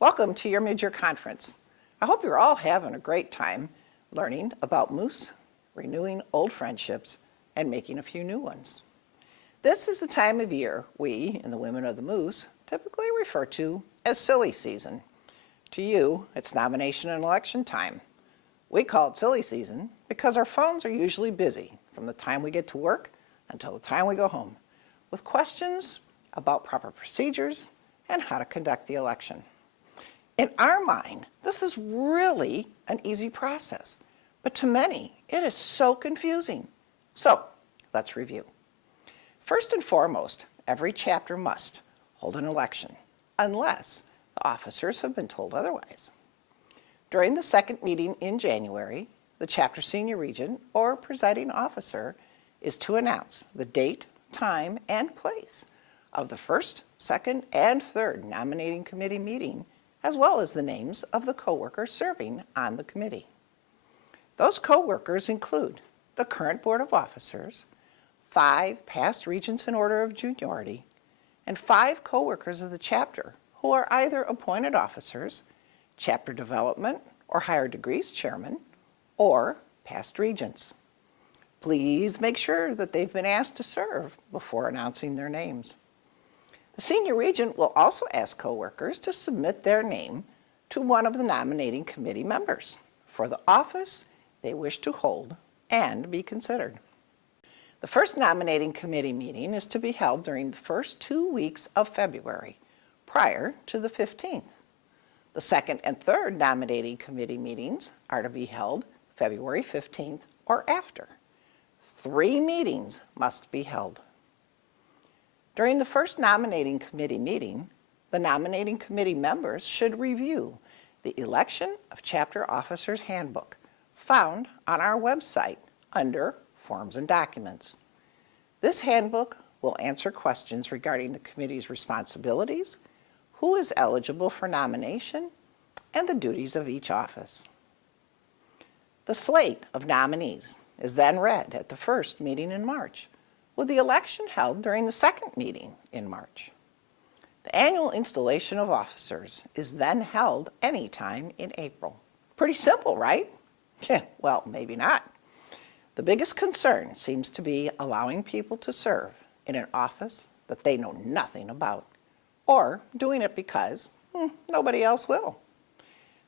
Welcome to your mid-year conference. I hope you're all having a great time learning about moose, renewing old friendships, and making a few new ones. This is the time of year we, in the Women of the Moose, typically refer to as silly season. To you, it's nomination and election time. We call it silly season because our phones are usually busy from the time we get to work until the time we go home, with questions about proper procedures and how to conduct the election. In our mind, this is really an easy process, but to many, it is so confusing. So, let's review. First and foremost, every chapter must hold an election, unless the officers have been told otherwise. During the second meeting in January, the chapter senior regent or presiding officer is to announce the date, time, and place of the first, second, and third nominating committee meeting, as well as the names of the co-workers serving on the committee. Those co-workers include the current board of officers, 5 past regents in order of juniority, and 5 co-workers of the chapter who are either appointed officers, chapter development or higher degrees chairman, or past regents. Please make sure that they've been asked to serve before announcing their names. The senior regent will also ask co-workers to submit their name to one of the nominating committee members for the office they wish to hold and be considered. The first nominating committee meeting is to be held during the first 2 weeks of February, prior to the 15th. The second and third nominating committee meetings are to be held February 15th or after. 3 meetings must be held. During the first nominating committee meeting, the nominating committee members should review the Election of Chapter Officers Handbook found on our website under Forms and Documents. This handbook will answer questions regarding the committee's responsibilities, who is eligible for nomination, and the duties of each office. The slate of nominees is then read at the first meeting in March, with the election held during the second meeting in March. The annual installation of officers is then held anytime in April. Pretty simple, right? Well, maybe not. The biggest concern seems to be allowing people to serve in an office that they know nothing about, or doing it because nobody else will.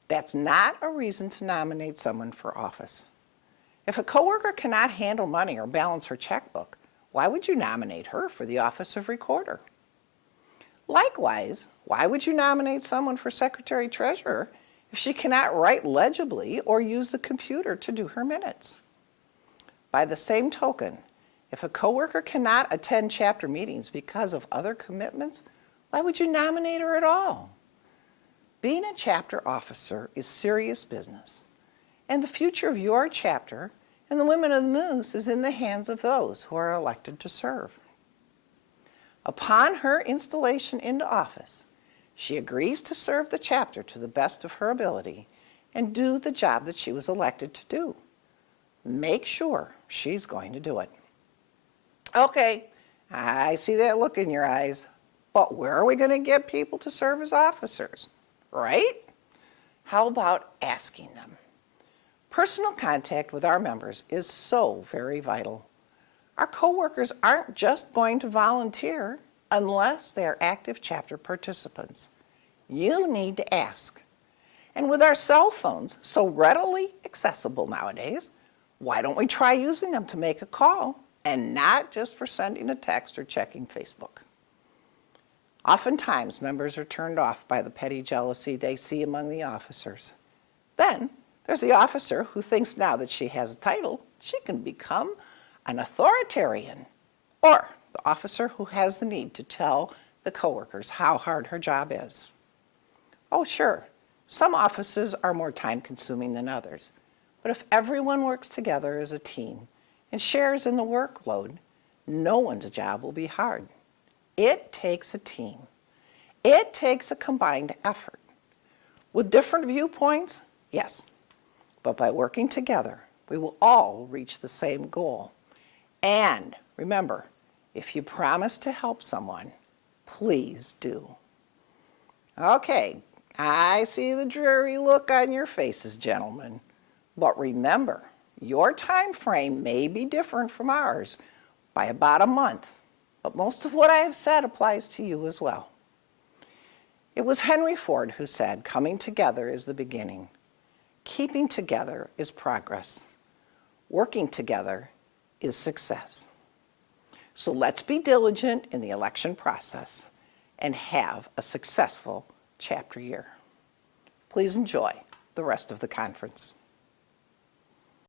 That's not a reason to nominate someone for office. If a coworker cannot handle money or balance her checkbook, why would you nominate her for the office of recorder? Likewise, why would you nominate someone for secretary-treasurer if she cannot write legibly or use the computer to do her minutes? By the same token, if a coworker cannot attend chapter meetings because of other commitments, why would you nominate her at all? Being a chapter officer is serious business, and the future of your chapter and the Women of the Moose is in the hands of those who are elected to serve. Upon her installation into office, she agrees to serve the chapter to the best of her ability and do the job that she was elected to do. Make sure she's going to do it. Okay, I see that look in your eyes, but where are we going to get people to serve as officers, right? How about asking them? Personal contact with our members is so very vital. Our coworkers aren't just going to volunteer unless they are active chapter participants. You need to ask. And with our cell phones so readily accessible nowadays, why don't we try using them to make a call and not just for sending a text or checking Facebook? Oftentimes, members are turned off by the petty jealousy they see among the officers. Then, there's the officer who thinks now that she has a title, she can become an authoritarian, or the officer who has the need to tell the coworkers how hard her job is. Oh, sure, some offices are more time-consuming than others, but if everyone works together as a team and shares in the workload, no one's job will be hard. It takes a team. It takes a combined effort. With different viewpoints, yes, but by working together, we will all reach the same goal. And remember, if you promise to help someone, please do. Okay, I see the dreary look on your faces, gentlemen. But remember, your time frame may be different from ours by about a month, but most of what I have said applies to you as well. It was Henry Ford who said, "Coming together is the beginning. Keeping together is progress. Working together is success." So let's be diligent in the election process and have a successful chapter year. Please enjoy the rest of the conference.